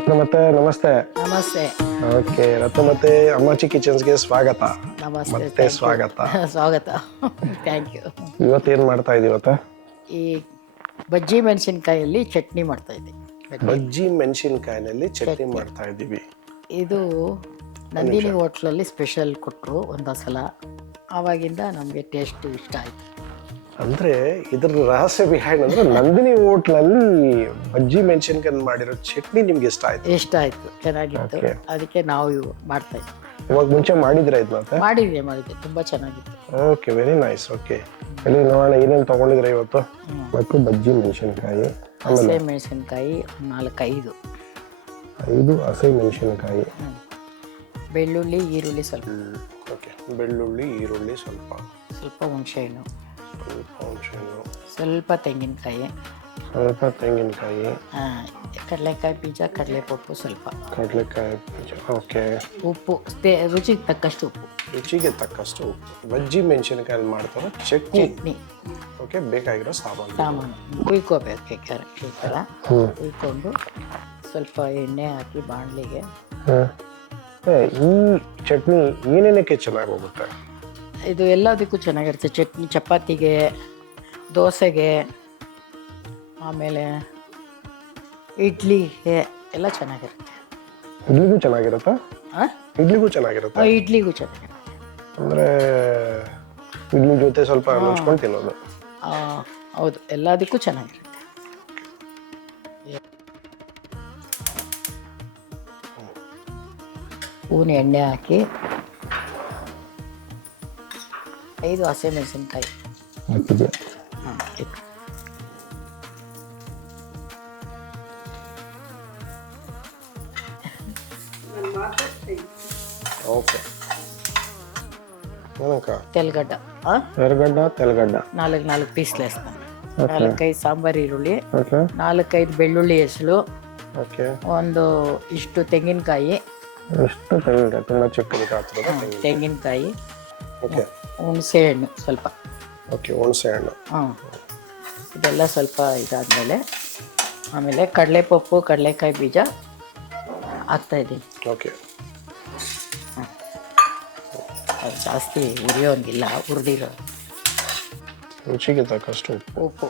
ರತ್ನಮತ್ತೆ ನಮಸ್ತೆ. ನಮಸ್ತೆ. ಓಕೆ, ರತ್ನಮತ್ತೆ ಅಮ್ಮಾಚಿ ಕಿಚನ್ಸ್ಗೆ ಸ್ವಾಗತ. ನಮಸ್ತೆ. ಮತ್ತೆ ಸ್ವಾಗತ. ಸ್ವಾಗತ. Thank you. ಇವತ್ತೇನು ಮಾಡ್ತಾ ಇದೀವತ್ತ? ಈ ಬಜ್ಜಿ ಮೆಣಸಿನ್ಕಾಯಲ್ಲಿ ಚಟ್ನಿ ಮಾಡ್ತಾ ಇದ್ದೀವಿ. ಬಜ್ಜಿ ಮೆಣಸಿನ್ಕಾಯಿನಲ್ಲಿ ಚಟ್ನಿ ಮಾಡ್ತಾ ಇದ್ದೀವಿ. ಇದು ನಂದಿನಿ ಹೋಟ್ಲಲ್ಲಿ ಸ್ಪೆಷಲ್ ಕೊಟ್ಟರು ಒಂದು ಸಲ, ಆವಾಗಿಂದ ನಮಗೆ ಟೇಸ್ಟ್ ಇಷ್ಟ ಆಯಿತು. ಅಂದ್ರೆ ಇದ್ರ ರಹಸ್ಯ ಬಿಹೈಂಡ್ ಅಂದ್ರೆ ನಂದಿನಿ ಹೋಟ್ಲಲ್ಲಿ ಬಜ್ಜಿ ಮೆಣಸಿನ್ಕಾಯಿ ಮಾಡಿರೋ ಚಟ್ನಿ ನಿಮ್ಗೆ ಇಷ್ಟ ಆಯ್ತು? ಇಷ್ಟ ಆಯಿತು, ಚೆನ್ನಾಗಿತ್ತು. ಅದಕ್ಕೆ ನಾವು ಇವು ಮಾಡ್ತಾ ಇದ್ವಿ. ಇವಾಗ ಮುಂಚೆ ಮಾಡಿದ್ರ ಇದು? ಮತ್ತೆ ಮಾಡಿದ್ದೆ ತುಂಬ ಚೆನ್ನಾಗಿತ್ತು. Okay, very nice. ಓಕೆ, ಇಲ್ಲಿ ನೋಡೋಣ ಏನೇನು ತಗೊಂಡಿದ್ರೆ ಇವತ್ತು. ಮತ್ತು ಬಜ್ಜಿ ಮೆಣಸಿನ್ಕಾಯಿ, ಹಸಿ ಮೆಣಸಿನ್ಕಾಯಿ 4-5, 5 ಹಸಿ ಮೆಣಸಿನ್ಕಾಯಿ, ಬೆಳ್ಳುಳ್ಳಿ ಈರುಳ್ಳಿ ಸ್ವಲ್ಪ, ಓಕೆ, ಬೆಳ್ಳುಳ್ಳಿ ಈರುಳ್ಳಿ ಸ್ವಲ್ಪ ಹುಣಸೆಹಣ್ಣು, ಹುಣಸೆಹಣ್ಣು, ಸ್ವಲ್ಪ ತೆಂಗಿನಕಾಯಿ, ಕಡಲೆಕಾಯಿ ಬೀಜ, ಕಡಲೆಪಪ್ಪು ಸ್ವಲ್ಪ, ಕಡಲೆಕಾಯಿ ಬೀಜ, ಓಕೆ, ಉಪ್ಪು, ರುಚಿಗೆ ತಕ್ಕಷ್ಟು ಉಪ್ಪು. ರುಚಿಗೆ ತಕ್ಕಷ್ಟು ಉಪ್ಪು. ಬಜ್ಜಿ ಮೆಣಸಿನಕಾಯಿ ಮಾಡ್ತಾರೆ ಚಟ್ನಿ. ಓಕೆ, ಬೇಕಾಗಿರೋ ಸಾಮಾನು ಕುಯ್ಕೋಬೇಕು. ಈ ಥರ ಕುಯ್ಕೊಂಡು ಸ್ವಲ್ಪ ಎಣ್ಣೆ ಹಾಕಿ ಬಾಣಲಿಗೆ. ಈ ಚಟ್ನಿ ಏನೇನಕ್ಕೆ ಚೆನ್ನಾಗಿ ಹೋಗುತ್ತೆ? ಇದು ಎಲ್ಲದಕ್ಕೂ ಚೆನ್ನಾಗಿರುತ್ತೆ. ಚಟ್ನಿ ಚಪಾತಿಗೆ, ದೋಸೆಗೆ, ಆಮೇಲೆ ಇಡ್ಲಿಗೆ ಎಲ್ಲ ಚೆನ್ನಾಗಿರುತ್ತೆ. ಇಡ್ಲಿಗೂ ಚೆನ್ನಾಗಿರುತ್ತಾ? ಇಡ್ಲಿಗೂ ಚೆನ್ನಾಗಿರುತ್ತೆ. ಇಡ್ಲಿಗೂ ಚೆನ್ನಾಗಿರುತ್ತೆ. ಅಂದರೆ ಇಡ್ಲಿ ಜೊತೆ ಸ್ವಲ್ಪ ಮುಚ್ಕೊಂಡು ತಿನ್ನೋದು. ಹೌದು, ಎಲ್ಲದಕ್ಕೂ ಚೆನ್ನಾಗಿರುತ್ತೆ. ಸ್ಪೂನ್ ಎಣ್ಣೆ ಹಾಕಿ 5 ಹಸಿಮೆಣಸಿನ್ಕಾಯಿ ಹಾಕಿದ್ಯಾ? ಓಕೆ, ತೆಲ್ಗಡ್ಡ, ತೆಲಗಡ್ಡ 4 ಪೀಸ್ಲೇಸ್ತಾನೆ. 4-5 ಸಾಂಬಾರು ಈರುಳ್ಳಿ, 4-5 ಬೆಳ್ಳುಳ್ಳಿ ಹೆಸಳು, ಒಂದು ಇಷ್ಟು ತೆಂಗಿನಕಾಯಿ, ಎಷ್ಟು ತೆಂಗಿನಕಾಯಿ? ತುಂಬ ಚಿಕ್ಕದು ಗಾತ್ರದ ತೆಂಗಿನಕಾಯಿ, ಓಕೆ, ಹುಣಸೆ ಹಣ್ಣು ಸ್ವಲ್ಪ, ಓಕೆ, ಹುಣಸೆ ಹಣ್ಣು, ಇದೆಲ್ಲ ಸ್ವಲ್ಪ ಇದಾದಮೇಲೆ ಆಮೇಲೆ ಕಡಲೆಪಪ್ಪು, ಕಡಲೆಕಾಯಿ ಬೀಜ ಹಾಕ್ತಾಯಿದ್ದೀನಿ. ಓಕೆ, ಅದು ಜಾಸ್ತಿ ಹುರಿಯೋಂಗಿಲ್ಲ, ಹುರಿದಿರೋ ರುಚಿಗೆ ತಕ್ಕಷ್ಟು ಉಪ್ಪು.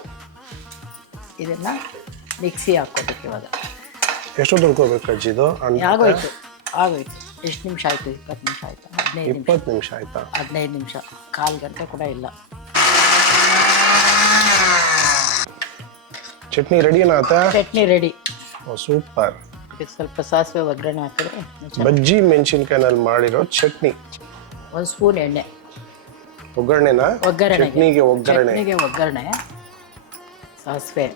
ಇದನ್ನು ಮಿಕ್ಸಿ ಹಾಕ್ಕೋಬೇಕು. ಇವಾಗ ಎಷ್ಟು ಹುರ್ಕೋಬೇಕು ಅಜ್ಜಿದು? ಆಗೋಯ್ತು. ಎಷ್ಟು ನಿಮಿಷ ಆಯಿತು? 20 ನಿಮಿಷ ಆಯಿತು. 20 ನಿಮಿಷ ಆಯಿತಾ? 15 ನಿಮಿಷ, 1/4 ಗಂಟೆ ಕೂಡ ಇಲ್ಲ. ಚಟ್ನಿ ರೆಡಿನಾ? ಚಟ್ನಿ ರೆಡಿ. ಸೂಪರ್. ಸ್ವಲ್ಪ ಸಾಸಿವೆ ಒಗ್ಗರಣೆ ಹಾಕಿದ್ರೆ ಬಜ್ಜಿ ಮೆಣಸಿನ್ಕಾಯಿನಲ್ಲಿ ಮಾಡಿರೋ ಚಟ್ನಿ. 1 ಸ್ಪೂನ್ ಎಣ್ಣೆ. ಒಗ್ಗರಣೆನಾ? ಚಟ್ನಿಗೆ ಒಗ್ಗರಣೆ. ಸಾಸಿವೆ,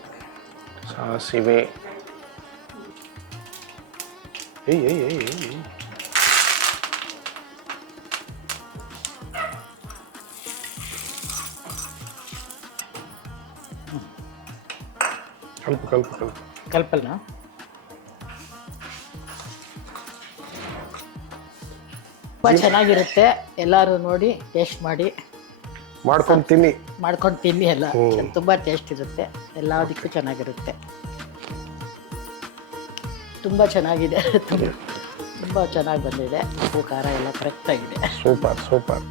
ಕಲ್ಪಲ್ನ ತುಂಬ ಚೆನ್ನಾಗಿರುತ್ತೆ. ಎಲ್ಲರೂ ನೋಡಿ ಟೇಸ್ಟ್ ಮಾಡಿ ಮಾಡ್ಕೊಂಡು ತಿನ್ನಿ. ಎಲ್ಲ ತುಂಬ ಟೇಸ್ಟ್ ಇರುತ್ತೆ. ಎಲ್ಲದಕ್ಕೂ ಚೆನ್ನಾಗಿರುತ್ತೆ. ತುಂಬ ಚೆನ್ನಾಗಿದೆ. ತುಂಬ ಚೆನ್ನಾಗಿ ಬಂದಿದೆ. ಉಪ್ಪು ಖಾರ ಎಲ್ಲ ಕರೆಕ್ಟಾಗಿದೆ. ಸೂಪರ್.